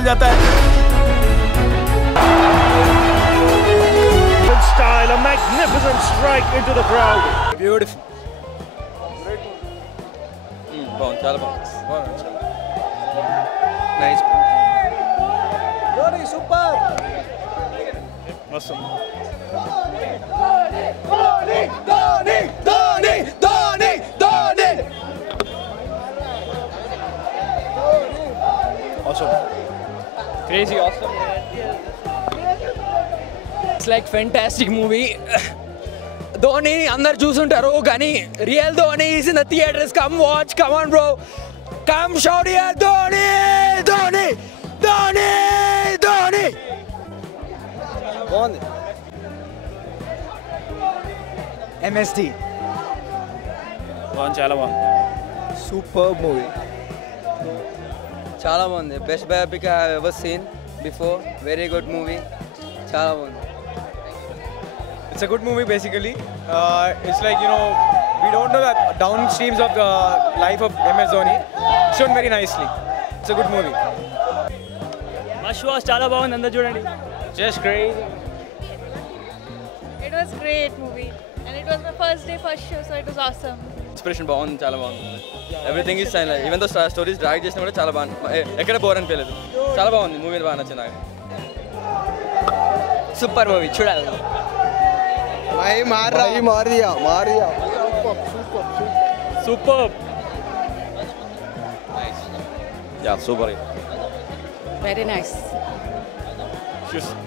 चल जाता है। Style, a magnificent strike into the crowd. Beautiful. చాలా బాగుంది. Nice. Super. Awesome. Awesome. Crazy awesome. It's like fantastic movie. Dhoni అందరు చూసుంటారు కానీ real Dhoni is in the theatres. Come watch, come on bro, come shout here. Dhoni Dhoni Dhoni Dhoni. బాగుంది. MSD బాగుంది, చాలా బాగుంది. Super movie. చాలా బాగుంది. Best biopic I have ever seen before. Very good movie. చాలా బాగుంది. It's a good movie basically. It's like, you know, we don't know the downstreams of the life of MS Dhoni. Shown very nicely. It's a good movie. Must watch, చాలా బాగుంది, అందరూ చూడండి. Just great. It was great movie and it was my first day, first show, so it was awesome. Inspiration బాగుంది, చాలా బాగుంది. Everything is fine. Even though stories drag చేసినా కూడా చాలా బాగుంది. ఎక్కడ బోర్ అనిపించలేదు. చాలా బాగుంది మూవీ. బాగా నచ్చింది నాకు. సూపర్ మూవీ, చూడాలి. మార్ దియా. Superb. Yeah super. Very nice.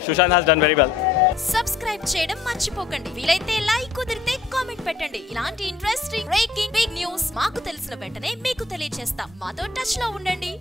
Sushant has done very well. Subscribe చేయడం మర్చిపోకండి. వీలైతే లైక్, కుదిరితే కామెంట్ పెట్టండి. ఇలాంటి ఇంట్రెస్టింగ్ బ్రేకింగ్ బిగ్ న్యూస్ మాకు తెలిసిన వెంటనే మీకు తెలియజేస్తాం. మాతో టచ్ లో ఉండండి.